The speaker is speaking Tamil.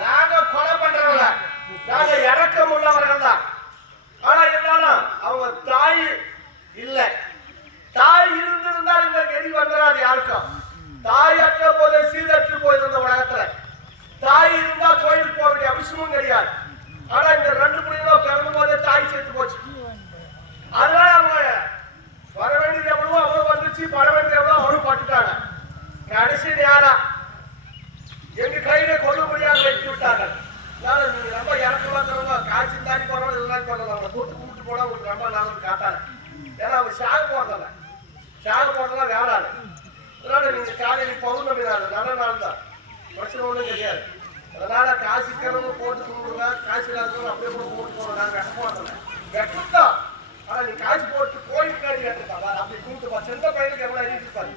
நாங்க கொலை பண்றவங்க நாங்க இறக்கம் உள்ளவர்கள் தான். ஆனா இருந்தாலும் அவங்க தாய் இல்லை. தாய் இருந்திருந்தால் இந்த கெதி வந்துடாது யாருக்கும். தாய் அற்ற போதே சீதற்று போயிருந்த உலகத்துல தாய் இருந்தா கோயில் போக வேண்டிய அவசியமும் கிடையாது. ஆனா இந்த 2 குடிகளும் பிறந்த போதே தாய் சேர்த்து போச்சு. அதனால அவங்க வர வேண்டியது எவ்வளவோ அவ்வளவு வந்துச்சு, பட வேண்டியது எவ்வளோ அவ்வளவு பட்டுட்டாங்க. கடைசி நேரம் எங்க கையில கொள்ள முடியாது வைத்து விட்டாங்க. நீங்க ரொம்ப இறக்கமா தரவங்க காய்ச்சி தாண்டி போறவங்க இதெல்லாம் பண்ணலாம். அவங்களை கூட்டு போனா உங்களுக்கு ரொம்ப நல்லது காட்டாங்க. ஏன்னா அவங்க சாக போடுறதெல்லாம் வேறாது. அதனால நீங்க காலையில் பௌர்ணமி நாள் நல்ல நாள் தான், பிரச்சனை ஒன்றும் கிடையாது. அதனால காசிக்கிறவங்க போட்டு கொடுங்க, காசு இல்லாதவங்க அப்படியே கூட போட்டு போறோம். நாங்க வெட்ட போறதில்ல, வெட்டத்தான். ஆனா நீ காசு போட்டு கோயிலுக்காடி வெட்டா அப்படி கூப்பிட்டு செந்த பையனுக்கு எவ்வளவு அறிவிப்பாரு.